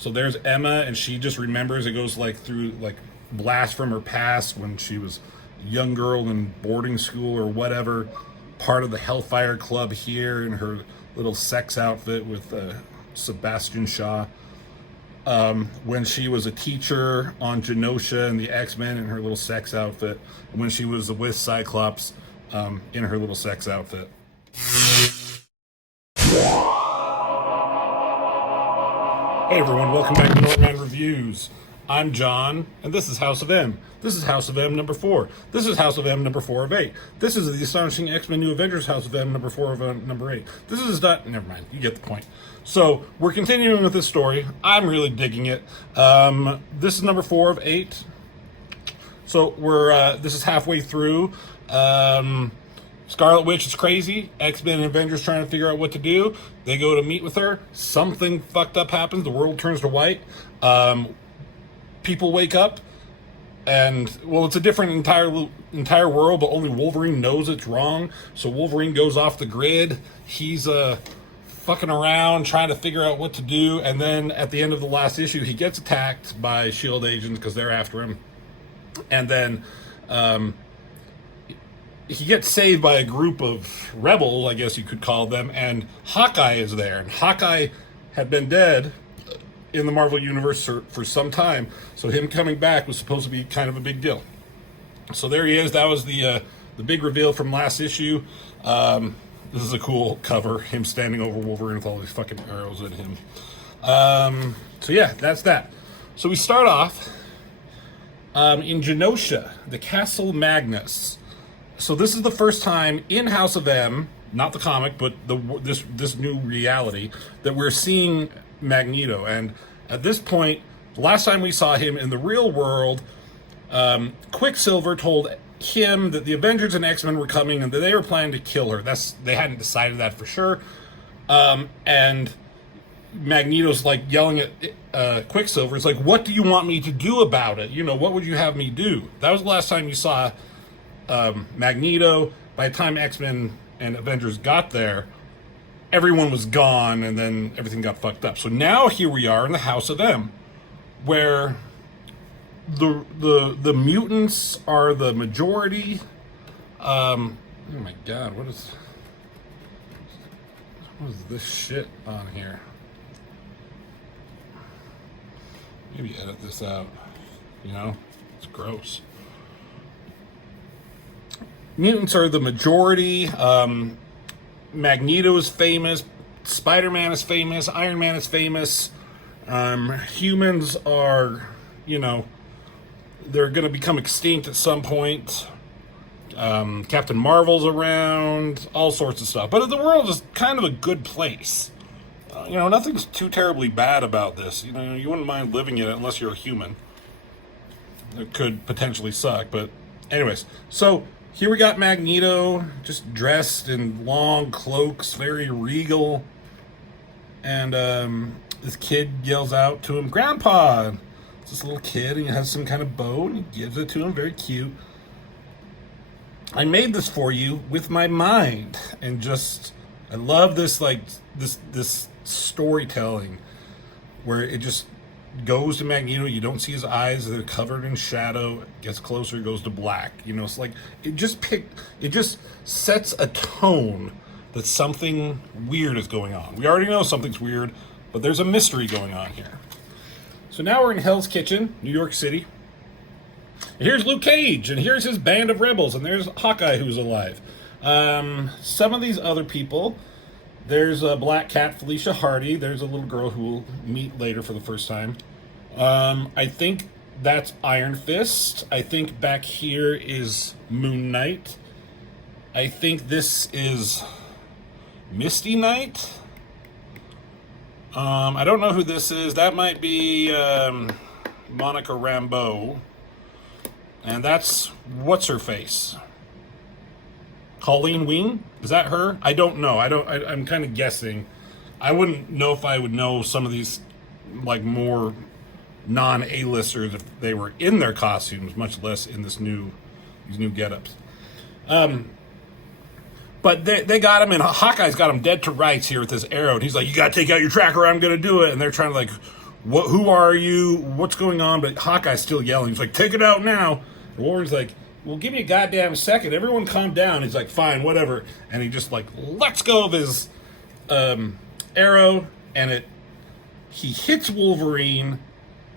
So there's Emma, and she just remembers. It goes like through like blast from her past when she was a young girl in boarding school or whatever, part of the Hellfire Club here in her little sex outfit with Sebastian Shaw. When she was a teacher on Genosha and the X-Men in her little sex outfit, and when she was with Cyclops in her little sex outfit. Hey everyone, welcome back to Northman Reviews. I'm John, and this is House of M. This is House of M number 4. This is House of M number 4 of 8. This is the Astonishing X-Men New Avengers House of M number 4 of number 8. This is never mind, you get the point. So, we're continuing with this story. I'm really digging it. This is number 4 of 8. So, this is halfway through. Scarlet Witch is crazy. X-Men and Avengers trying to figure out what to do. They go to meet with her. Something fucked up happens. The world turns to white. People wake up. And, well, it's a different entire world, but only Wolverine knows it's wrong. So Wolverine goes off the grid. He's fucking around, trying to figure out what to do. And then at the end of the last issue, he gets attacked by S.H.I.E.L.D. agents because they're after him. And then he gets saved by a group of rebels, I guess you could call them, and Hawkeye is there. And Hawkeye had been dead in the Marvel Universe for some time, so him coming back was supposed to be kind of a big deal. So there he is. That was the big reveal from last issue. This is a cool cover, him standing over Wolverine with all these fucking arrows at him. So yeah, that's that. So we start off in Genosha, the Castle Magnus. So this is the first time in House of M, not the comic, but this new reality, that we're seeing Magneto. And at this point, the last time we saw him in the real world, Quicksilver told him that the Avengers and X-Men were coming and that they were planning to kill her. They hadn't decided that for sure. And Magneto's like yelling at Quicksilver. It's like, what do you want me to do about it? You know, what would you have me do? That was the last time you saw Magneto. By the time X-Men and Avengers got there, everyone was gone, and then everything got fucked up. So now here we are in the House of M, where the mutants are the majority. Oh my god, what is this shit on here? Maybe edit this out. You know, it's gross. Mutants are the majority. Magneto is famous. Spider-Man is famous. Iron Man is famous. Humans are, you know, they're going to become extinct at some point. Captain Marvel's around. All sorts of stuff. But the world is kind of a good place. You know, nothing's too terribly bad about this. You know, you wouldn't mind living in it unless you're a human. It could potentially suck, but anyways. So here we got Magneto, just dressed in long cloaks, very regal. And this kid yells out to him, "Grandpa!" It's this little kid, and he has some kind of bow, and he gives it to him, very cute. "I made this for you with my mind." And just, I love this, like, this storytelling where it just goes to Magneto. You don't see his eyes, they're covered in shadow. It gets closer, it goes to black. You know, it's like it just sets a tone that something weird is going on. We already know something's weird, but there's a mystery going on here. So now we're in Hell's Kitchen, New York City. And here's Luke Cage, and here's his band of rebels, and there's Hawkeye, who's alive. Some of these other people. There's a Black Cat, Felicia Hardy. There's a little girl who we'll meet later for the first time. I think that's Iron Fist. I think back here is Moon Knight. I think this is Misty Knight. I don't know who this is. That might be Monica Rambeau. And that's What's-Her-Face. Colleen Wing? Is that her? I don't know. I'm kind of guessing. I wouldn't know if I would know some of these, like, more non-A-listers if they were in their costumes, much less in these new get-ups. But they got him, and Hawkeye's got him dead to rights here with this arrow. And he's like, "You gotta take out your tracker, or I'm gonna do it." And they're trying to, like, Who are you? What's going on? But Hawkeye's still yelling. He's like, take it out now. And Wolverine's like, well, give me a goddamn second. Everyone calm down. He's like, fine, whatever. And he just like lets go of his arrow, and he hits Wolverine,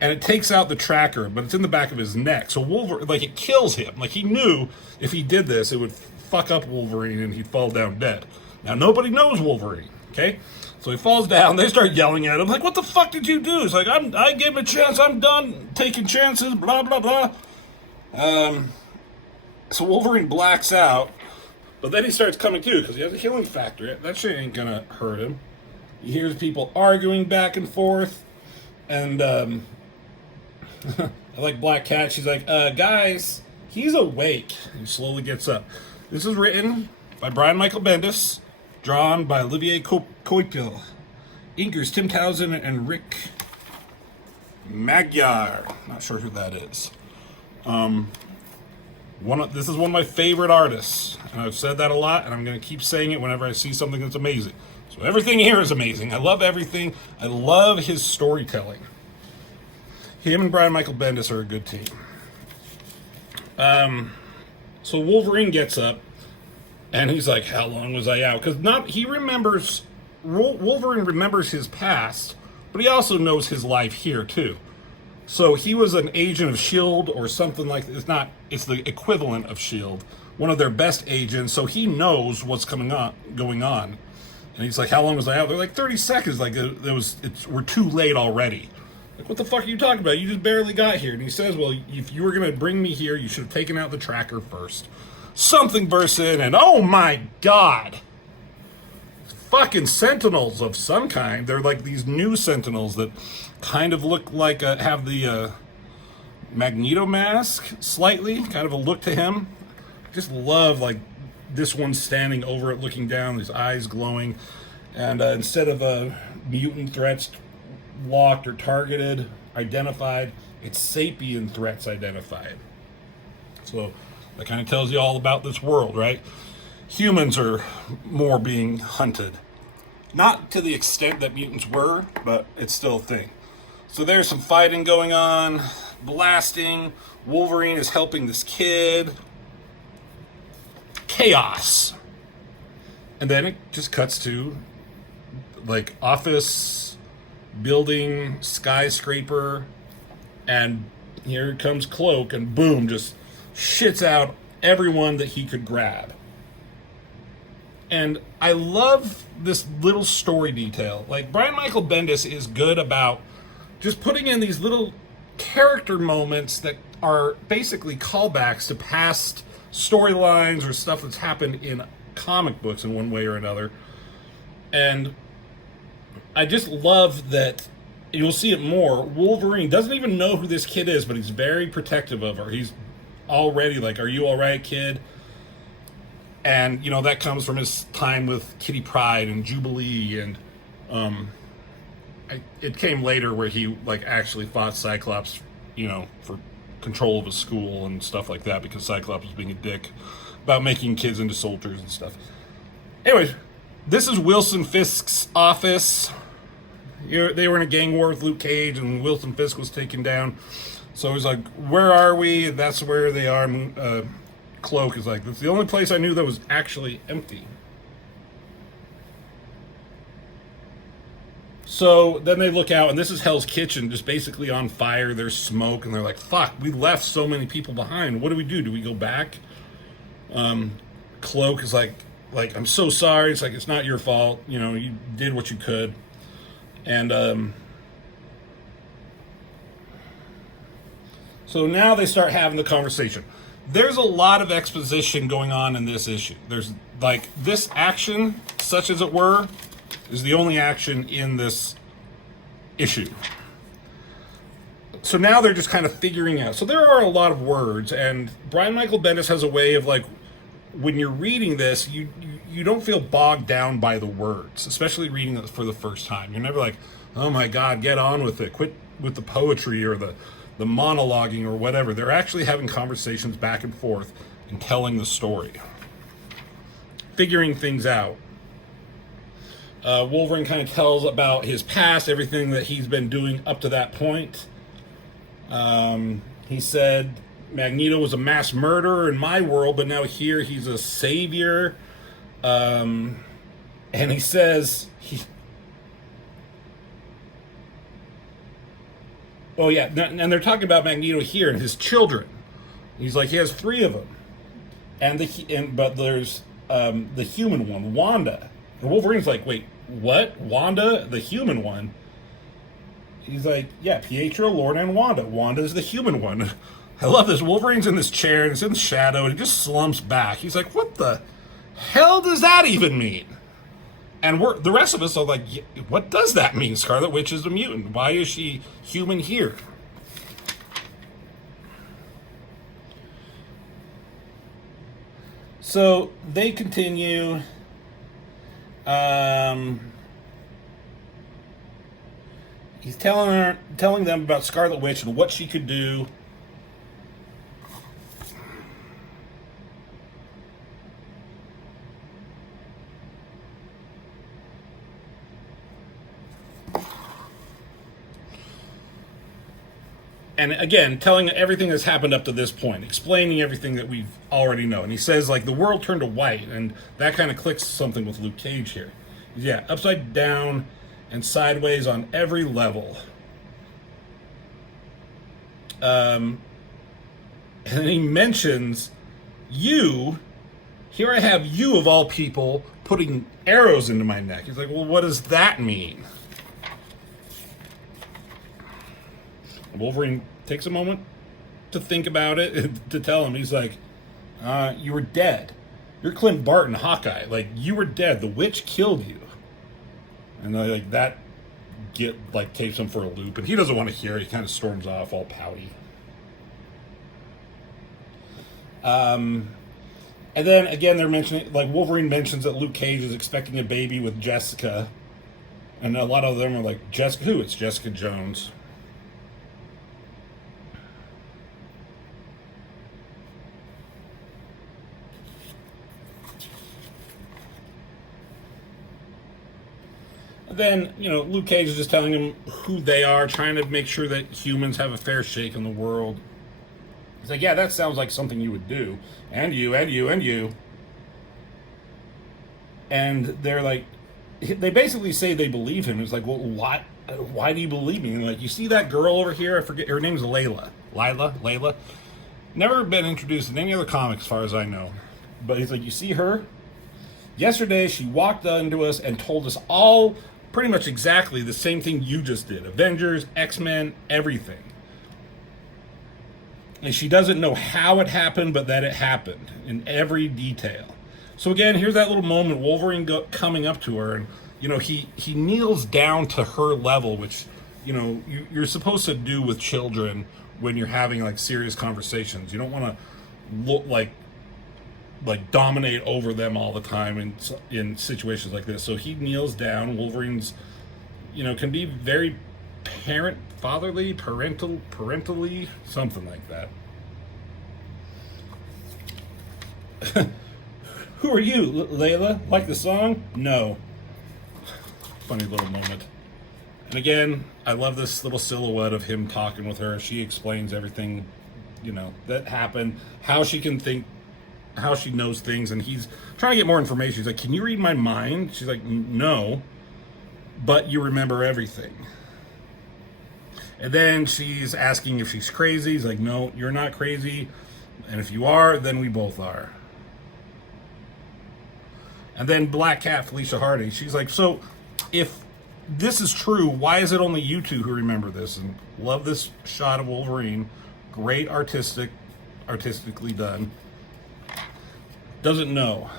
and it takes out the tracker, but it's in the back of his neck. So Wolverine, like, it kills him. Like, he knew if he did this, it would fuck up Wolverine and he'd fall down dead. Now, nobody knows Wolverine, okay? So he falls down. They start yelling at him, like, what the fuck did you do? He's like, I gave him a chance. I'm done taking chances, blah, blah, blah. So Wolverine blacks out, but then he starts coming to because he has a healing factor. That shit ain't gonna hurt him. He hears people arguing back and forth, and I like Black Cat. She's like, guys, he's awake. He slowly gets up. This is written by Brian Michael Bendis, drawn by Olivier Coipel, inkers Tim Townsend and Rick Magyar. Not sure who that is. This is one of my favorite artists, and I've said that a lot, and I'm going to keep saying it whenever I see something that's amazing. So everything here is amazing. I love everything. I love his storytelling. Him and Brian Michael Bendis are a good team. So Wolverine gets up, and he's like, how long was I out? Because Wolverine remembers his past, but he also knows his life here, too. So he was an agent of S.H.I.E.L.D. or something like that. It's the equivalent of S.H.I.E.L.D., one of their best agents, so he knows what's going on. And he's like, how long was I out? They're like, 30 seconds. Like, we're too late already. Like, what the fuck are you talking about? You just barely got here. And he says, well, if you were going to bring me here, you should have taken out the tracker first. Something bursts in, and oh my god! Fucking sentinels of some kind. They're like these new sentinels that kind of look like, have the Magneto mask, slightly. Kind of a look to him. Just love, like, this one standing over it, looking down, his eyes glowing. And instead of mutant threats locked or targeted, identified, it's sapient threats identified. So that kind of tells you all about this world, right? Humans are more being hunted. Not to the extent that mutants were, but it's still a thing. So there's some fighting going on, blasting. Wolverine is helping this kid. Chaos. And then it just cuts to, like, office, building, skyscraper, and here comes Cloak, and boom, just shits out everyone that he could grab. And I love this little story detail. Like, Brian Michael Bendis is good about just putting in these little character moments that are basically callbacks to past storylines or stuff that's happened in comic books in one way or another. And I just love that you'll see it more. Wolverine doesn't even know who this kid is, but he's very protective of her. He's already like, are you all right, kid? And, you know, that comes from his time with Kitty Pryde and Jubilee. And it came later where he, like, actually fought Cyclops, you know, for control of his school and stuff like that, because Cyclops was being a dick about making kids into soldiers and stuff. Anyways, this is Wilson Fisk's office. They were in a gang war with Luke Cage, and Wilson Fisk was taken down. So he's like, where are we? And that's where they are. Cloak is like, that's the only place I knew that was actually empty. So then they look out, and this is Hell's Kitchen, just basically on fire. There's smoke, and they're like, fuck, we left so many people behind. What do we do? Do we go back? Cloak is like, I'm so sorry. It's like, it's not your fault. You know, you did what you could. And so now they start having the conversation. There's a lot of exposition going on in this issue. There's, like, this action, such as it were, is the only action in this issue. So now they're just kind of figuring out. So there are a lot of words, and Brian Michael Bendis has a way of, like, when you're reading this, you don't feel bogged down by the words, especially reading it for the first time. You're never like, oh my God, get on with it. Quit with the poetry or the monologuing or whatever. They're actually having conversations back and forth and telling the story, figuring things out. Wolverine kind of tells about his past, everything that he's been doing up to that point. He said Magneto was a mass murderer in my world, but now here he's a savior. And he says oh yeah, and they're talking about Magneto here and his children. He's like, he has 3 of them, but there's the human one, Wanda. And Wolverine's like, wait, what? Wanda, the human one? He's like, yeah, Pietro, Lorna, and Wanda. Wanda's the human one. I love this. Wolverine's in this chair, and it's in the shadow, and he just slumps back. He's like, what the hell does that even mean? And the rest of us are like, what does that mean? Scarlet Witch is a mutant. Why is she human here? So they continue. He's telling them about Scarlet Witch and what she could do. And again, telling everything that's happened up to this point, explaining everything that we've already known. And he says, like, the world turned to white, and that kind of clicks something with Luke Cage here. Yeah, upside down and sideways on every level. And then he mentions you. Here I have you, of all people, putting arrows into my neck. He's like, well, what does that mean? Wolverine takes a moment to think about it, to tell him. He's like, you were dead. You're Clint Barton, Hawkeye. Like, you were dead. The witch killed you. And like that takes him for a loop. And he doesn't want to hear it. He kind of storms off all pouty. And then, again, they're mentioning, like, Wolverine mentions that Luke Cage is expecting a baby with Jessica. And a lot of them are like, Jessica who? It's Jessica Jones. Then, Luke Cage is just telling him who they are, trying to make sure that humans have a fair shake in the world. He's like, yeah, that sounds like something you would do. And you, and you, and you. And they're like, they basically say they believe him. It's like, well, why do you believe me? And like, you see that girl over here? I forget, her name's Layla. Layla? Never been introduced in any other comics as far as I know. But he's like, you see her? Yesterday, she walked into us and told us all pretty much exactly the same thing you just did. Avengers, X-Men, everything. And she doesn't know how it happened, but that it happened in every detail. So again, here's that little moment, Wolverine coming up to her, and he kneels down to her level, which you're supposed to do with children when you're having like serious conversations. You don't want to look like dominate over them all the time in situations like this. So he kneels down. Wolverine's, can be very parentally, something like that. Who are you, Layla? Like the song? No. Funny little moment. And again, I love this little silhouette of him talking with her. She explains everything, that happened, how she can think, how she knows things, and he's trying to get more information. He's like, can you read my mind? She's like, no, but you remember everything. And then she's asking if she's crazy. He's like, no, you're not crazy, and if you are, then we both are. And then Black Cat, Felicia Hardy, she's like, so if this is true, why is it only you two who remember this? And love this shot of Wolverine, great artistically done. Doesn't know.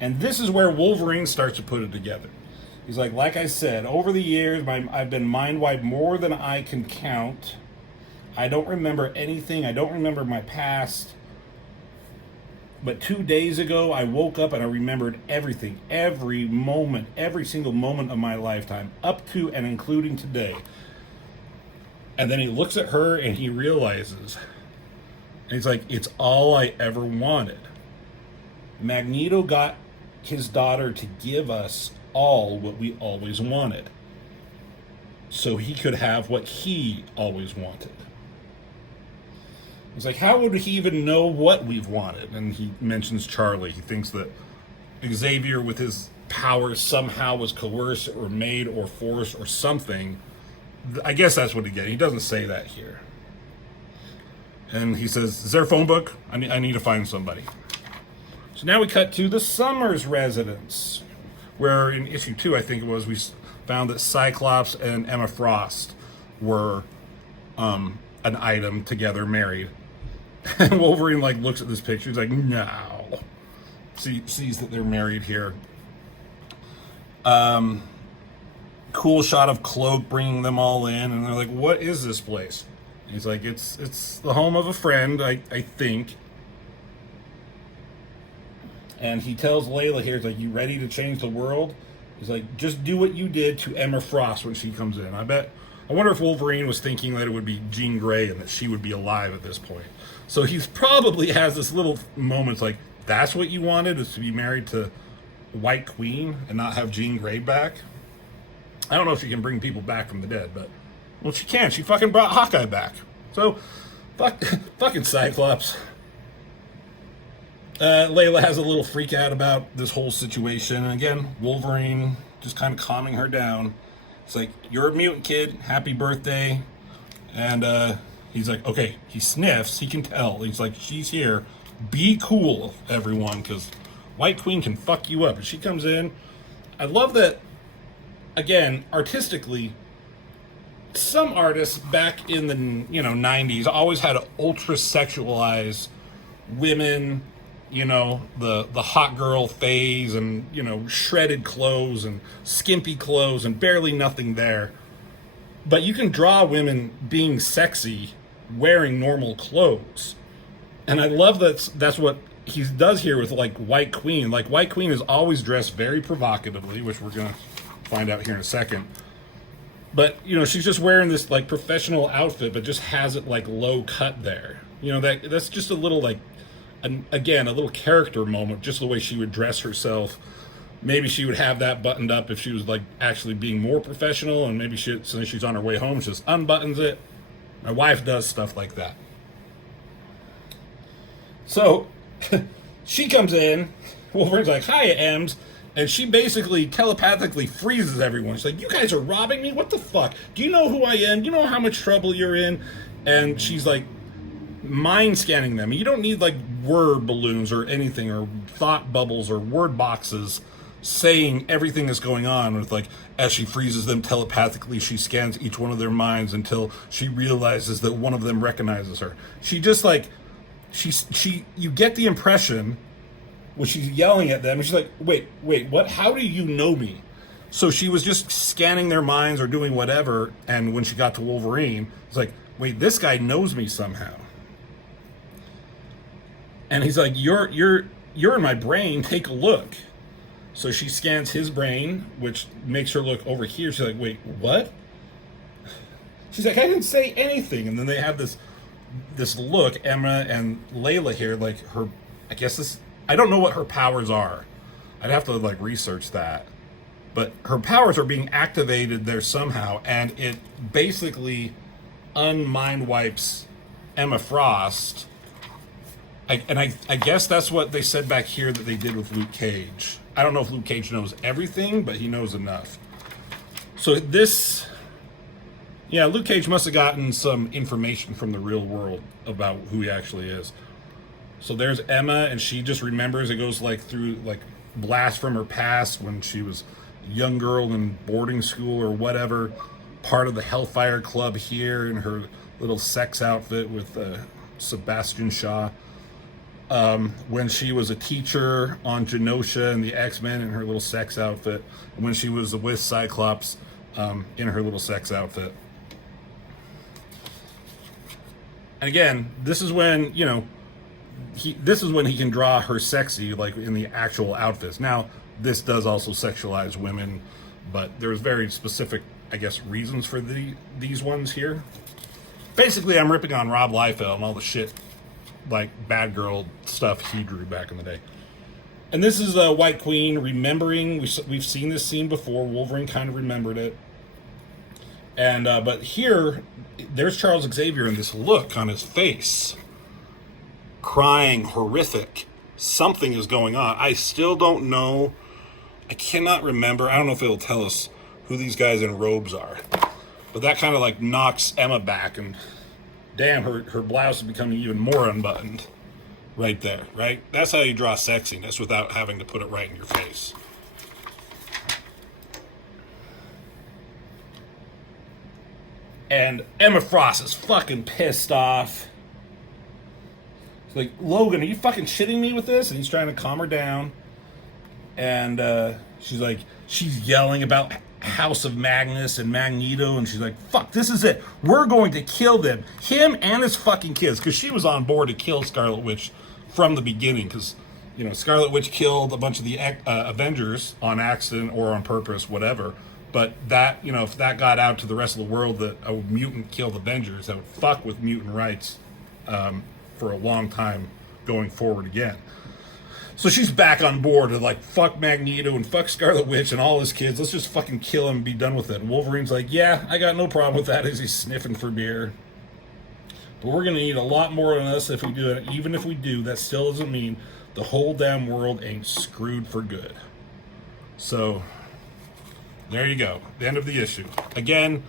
And this is where Wolverine starts to put it together. He's like I said, over the years, I've been mind-wiped more than I can count. I don't remember anything. I don't remember my past. But 2 days ago, I woke up and I remembered everything, every moment, every single moment of my lifetime, up to and including today. And then he looks at her and he realizes, and he's like, it's all I ever wanted. Magneto got his daughter to give us all what we always wanted, so he could have what he always wanted. It's like, how would he even know what we've wanted? And he mentions Charlie. He thinks that Xavier, with his powers, somehow was coerced or made or forced or something. I guess that's what he gets. He doesn't say that here. And he says, is there a phone book? I need to find somebody. So now we cut to the Summers residence, where in issue 2, I think it was, we found that Cyclops and Emma Frost were an item together, married. And Wolverine like looks at this picture. He's like, no. Sees that they're married here. Cool shot of Cloak bringing them all in, and they're like, what is this place? And he's like, it's the home of a friend, I think. And he tells Layla here, he's like, you ready to change the world? He's like, just do what you did to Emma Frost when she comes in. I wonder if Wolverine was thinking that it would be Jean Grey and that she would be alive at this point. So he's probably has this little moments like, that's what you wanted, is to be married to White Queen and not have Jean Grey back? I don't know if she can bring people back from the dead, but, well, she can. She fucking brought Hawkeye back. So, fucking Cyclops. Layla has a little freak out about this whole situation. And again, Wolverine just kind of calming her down. It's like, you're a mutant kid. Happy birthday. And he's like, okay. He sniffs. He can tell. He's like, she's here. Be cool, everyone, because White Queen can fuck you up. And she comes in. I love that, again, artistically, some artists back in the 90s always had to ultra sexualize women, the hot girl phase, and shredded clothes and skimpy clothes and barely nothing there. But you can draw women being sexy wearing normal clothes. And I love that's what he does here with like White Queen. Like, White Queen is always dressed very provocatively, which we're gonna find out here in a second. But she's just wearing this like professional outfit, but just has it like low cut there. That's just a little like, again, a little character moment, just the way she would dress herself. Maybe she would have that buttoned up if she was like actually being more professional, and maybe since she's on her way home, she just unbuttons it. My wife does stuff like that. So she comes in, Wolverine's like, hiya, Ems, and she basically telepathically freezes everyone. She's like, you guys are robbing me? What the fuck? Do you know who I am? Do you know how much trouble you're in? And she's like mind scanning them. You don't need like word balloons or anything, or thought bubbles or word boxes saying everything that's going on. With like, as she freezes them telepathically, she scans each one of their minds until she realizes that one of them recognizes her. She just like, you get the impression when she's yelling at them, and she's like, wait, what? How do you know me? So she was just scanning their minds or doing whatever, and when she got to Wolverine, it's like, wait, this guy knows me somehow. And he's like, you're in my brain, take a look. So she scans his brain, which makes her look over here. She's like, wait, what? She's like, I didn't say anything. And then they have this look, Emma and Layla here, like her, I guess this, I don't know what her powers are. I'd have to like research that. But her powers are being activated there somehow, and it basically unmind wipes Emma Frost. I guess that's what they said back here that they did with Luke Cage. I don't know if Luke Cage knows everything, but he knows enough. So Luke Cage must have gotten some information from the real world about who he actually is. So there's Emma, and she just remembers. It goes like through like blast from her past when she was a young girl in boarding school or whatever, part of the Hellfire Club here in her little sex outfit with Sebastian Shaw. When she was a teacher on Genosha and the X-Men in her little sex outfit. And when she was with Cyclops in her little sex outfit. And again, this is when, he can draw her sexy, like in the actual outfits. Now, this does also sexualize women, but there's very specific, I guess, reasons for these ones here. Basically, I'm ripping on Rob Liefeld and all the shit, like bad girl stuff he drew back in the day. And this is White Queen remembering. We've seen this scene before. Wolverine kind of remembered it. And but here, there's Charles Xavier and this look on his face. Crying, horrific. Something is going on. I still don't know. I cannot remember. I don't know if it'll tell us who these guys in robes are. But that kind of like knocks Emma back, and damn, her blouse is becoming even more unbuttoned. Right there, right? That's how you draw sexiness without having to put it right in your face. And Emma Frost is fucking pissed off. She's like, Logan, are you fucking shitting me with this? And he's trying to calm her down. And she's like, she's yelling about House of Magnus and Magneto, and she's like, fuck, this is it. We're going to kill them. Him and his fucking kids. Because she was on board to kill Scarlet Witch from the beginning. Because, you know, Scarlet Witch killed a bunch of the Avengers on accident or on purpose, whatever. But that, you know, if that got out to the rest of the world that a mutant killed Avengers, that would fuck with mutant rights for a long time going forward again. So she's back on board and like, fuck Magneto and fuck Scarlet Witch and all his kids. Let's just fucking kill him and be done with it. And Wolverine's like, yeah, I got no problem with that, as he's sniffing for beer. But we're going to need a lot more than this if we do it. Even if we do, that still doesn't mean the whole damn world ain't screwed for good. So there you go. The end of the issue. Again,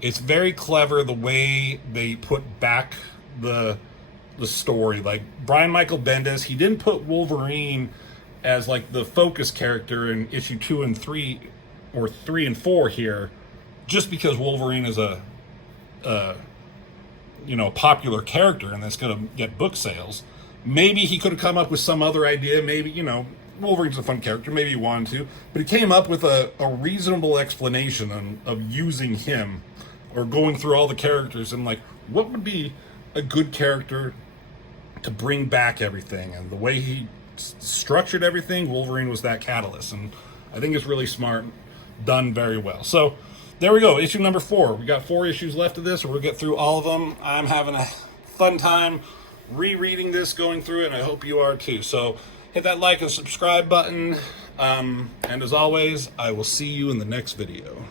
it's very clever the way they put back the story. Like Brian Michael Bendis, he didn't put Wolverine as like the focus character in issue 2 and 3 or 3 and 4 here, just because Wolverine is a you know, popular character and that's going to get book sales. Maybe he could have come up with some other idea. Maybe, you know, Wolverine's a fun character. Maybe he wanted to, but he came up with a reasonable explanation of using him or going through all the characters and like, what would be a good character to bring back everything. And the way he structured everything, Wolverine was that catalyst. And I think it's really smart, done very well. So there we go, issue number 4. We got 4 issues left of this, or we'll get through all of them. I'm having a fun time rereading this, going through it, and I hope you are too. So hit that like and subscribe button. And as always, I will see you in the next video.